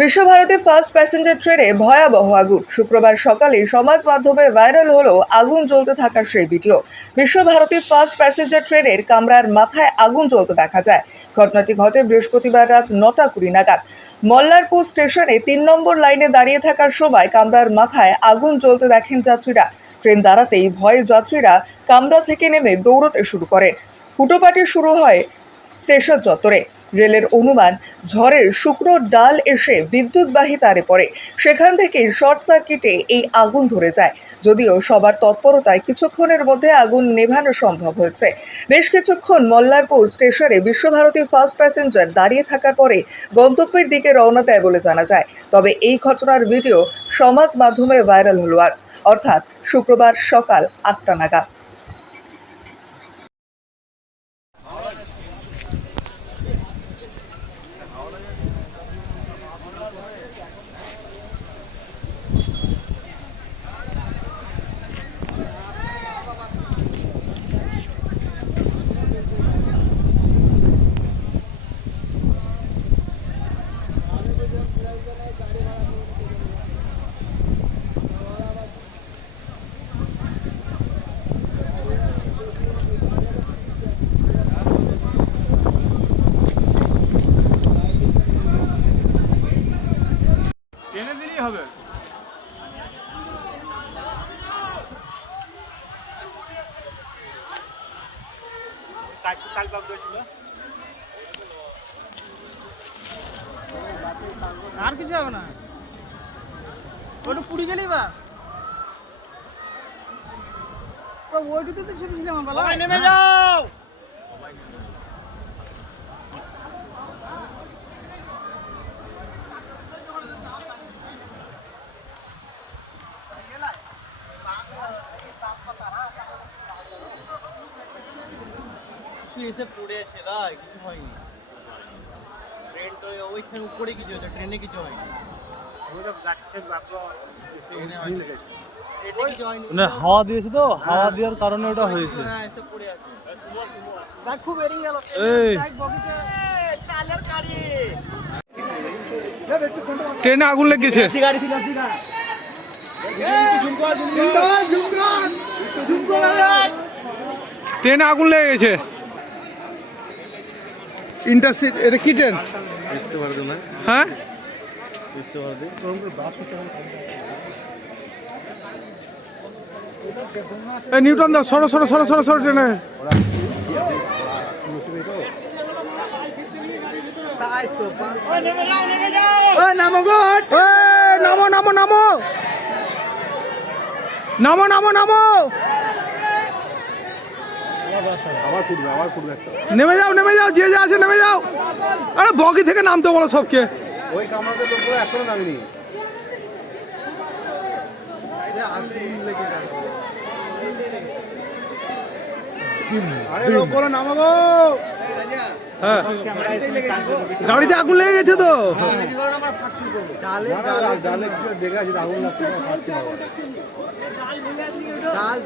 Visva Bharati first passenger ট্রেনে ভয়াবহ আগুন। শুক্রবার সকালে সমাজ মাধ্যমে ভাইরাল হলো আগুন জ্বলতে থাকার সেই ভিডিও। বিশ্বভারতী ফার্স্ট প্যাসেঞ্জার ট্রেনের কামরার মাথায় আগুন জ্বলতে দেখা যায়। ঘটনাটি ঘটে বৃহস্পতিবার রাত 9:20 নাগাদ। মল্লারপুর স্টেশনে 3 নম্বর লাইনে দাঁড়িয়ে থাকার সময় কামরার মাথায় আগুন জ্বলতে দেখেন যাত্রীরা। ট্রেন দাঁড়াতেই ভয়ে যাত্রীরা কামরা থেকে নেমে দৌড়তে শুরু করেন। হুটোপাটি শুরু হয় স্টেশন চত্বরে। রেলের অনুমান, ঝড়ের শুকনো ডাল এসে বিদ্যুৎবাহী তারে পড়ে, সেখান থেকে শর্ট সার্কিটে এই আগুন ধরে যায়। যদিও সবার তৎপরতায় কিছুক্ষণের মধ্যে আগুন নেভানো সম্ভব হয়েছে। বেশ কিছুক্ষণ মল্লারপুর স্টেশনে বিশ্বভারতী ফার্স্ট প্যাসেঞ্জার দাঁড়িয়ে থাকার পরে গন্তব্যের দিকে রওনা দেয় বলে জানা যায়। তবে এই ঘটনার ভিডিও সমাজ মাধ্যমে ভাইরাল হলো আজ, অর্থাৎ শুক্রবার সকাল 8টা নাগাদ। টেনে দিলেই হবে। আর কিছু হবে না, ওটা পুড়ে গেলেই বা ওইটুতে তো ছিল আমার বেলা। নেমে যাও। এসে পড়ে আছে, কিছু হয়নি। ট্রেন তো ওইখানে উপরে কিছু হয়েছে, ট্রেনে কিছু হয়নি। হাওয়া দিয়েছে তো, হাওয়া দেওয়ার কারণে ওটা হয়েছে। ট্রেনে আগুন লেগেছে। ট্রেনে আগুন লেগে গেছে। ইন্টারসিটি, এটা কি ট্রেন? হ্যাঁ, নিউটন দাও, সরো সরো সরো সরো সরো ট্রেনে। নামো নামো নামো নামো নামো নামো, নেমে যাও নেমে যাও, যে যা আছে নেমে যাও। আরে বগি থেকে নামতে বলো সবকে। ওই কামরাতে তো পুরো এখনো নামিনি। আরে লোক বলো নামো গো। হ্যাঁ, গাড়িতে আগুন লেগে গেছে তো। ডালে কিছু দেখে আছে, আগুন লাগছে। ডাল